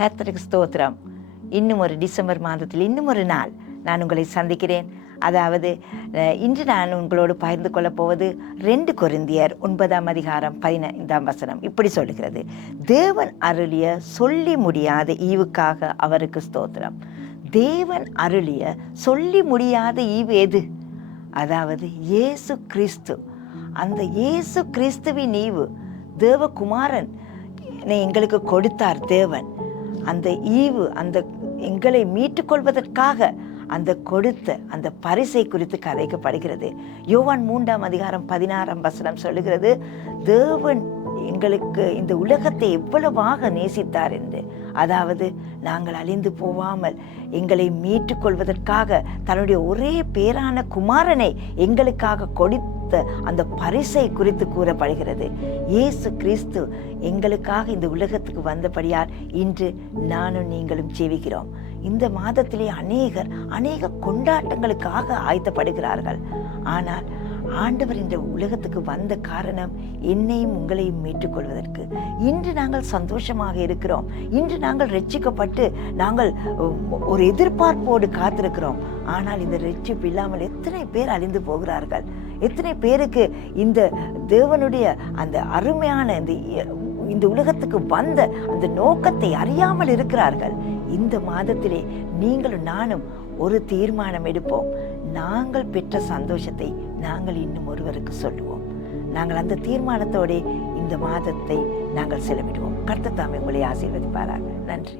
கர்த்தருக்கு ஸ்தோத்திரம். இன்னும் ஒரு டிசம்பர் மாதத்தில் இன்னும் ஒரு நாள் நான் உங்களை சந்திக்கிறேன். அதாவது இன்று நான் உங்களோடு பகிர்ந்து கொள்ளப் போவது 2 கொரிந்தியர் 9:15 இப்படி சொல்லுகிறது. தேவன் அருளிய சொல்லி முடியாத ஈவுக்காக அவருக்கு ஸ்தோத்திரம். தேவன் அருளிய சொல்லி முடியாத ஈவு எது? அதாவது இயேசு கிறிஸ்து. அந்த இயேசு கிறிஸ்துவின் ஈவு தேவகுமாரன் எங்களுக்கு கொடுத்தார். தேவன் அந்த ஈவு, அந்த எங்களை மீட்டுக்கொள்வதற்காக அந்த கொடுத்த அந்த பரிசை குறித்து கதைக்கப்படுகிறது. யோவான் 3:16 சொல்லுகிறது, தேவன் எங்களுக்கு இந்த உலகத்தை எவ்வளவாக நேசித்தார் என்று. அதாவது நாங்கள் அழிந்து போவாமல் எங்களை மீட்டுக்கொள்வதற்காக தன்னுடைய ஒரே பேரான குமாரனை எங்களுக்காக கொடுத்த அந்த பரிசை குறித்து கூறப்படுகிறது. இயேசு கிறிஸ்து எங்களுக்காக இந்த உலகத்துக்கு வந்தபடியால் இன்று நானும் நீங்களும் ஜீவிக்கிறோம். இந்த மாதத்திலே அநேக கொண்டாட்டங்களுக்காக ஆயத்தப்படுகிறார்கள். ஆனால் ஆண்டவர் இந்த உலகத்துக்கு வந்த காரணம் என்னையும் உங்களையும் மீட்டுக்கொள்வதற்கு. இன்று நாங்கள் சந்தோஷமாக இருக்கிறோம். இன்று நாங்கள் ரட்சிக்கப்பட்டு நாங்கள் ஒரு எதிர்பார்ப்போடு காத்திருக்கிறோம். ஆனால் இந்த ரட்சிப்பு இல்லாமல் எத்தனை பேர் அழிந்து போகிறார்கள். எத்தனை பேருக்கு இந்த தேவனுடைய அந்த அருமையான இந்த உலகத்துக்கு வந்த அந்த நோக்கத்தை அறியாமல் இருக்கிறார்கள். இந்த மாதத்திலே நீங்களும் நானும் ஒரு தீர்மானம் எடுப்போம். நாங்கள் பெற்ற சந்தோஷத்தை நாங்கள் இன்னும் ஒருவருக்கு சொல்லுவோம். நாங்கள் அந்த தீர்மானத்தோடு இந்த மாதத்தை நாங்கள் செலவிடுவோம். கர்த்தர் தாமே உங்களை ஆசீர்வதிப்பாராக. நன்றி.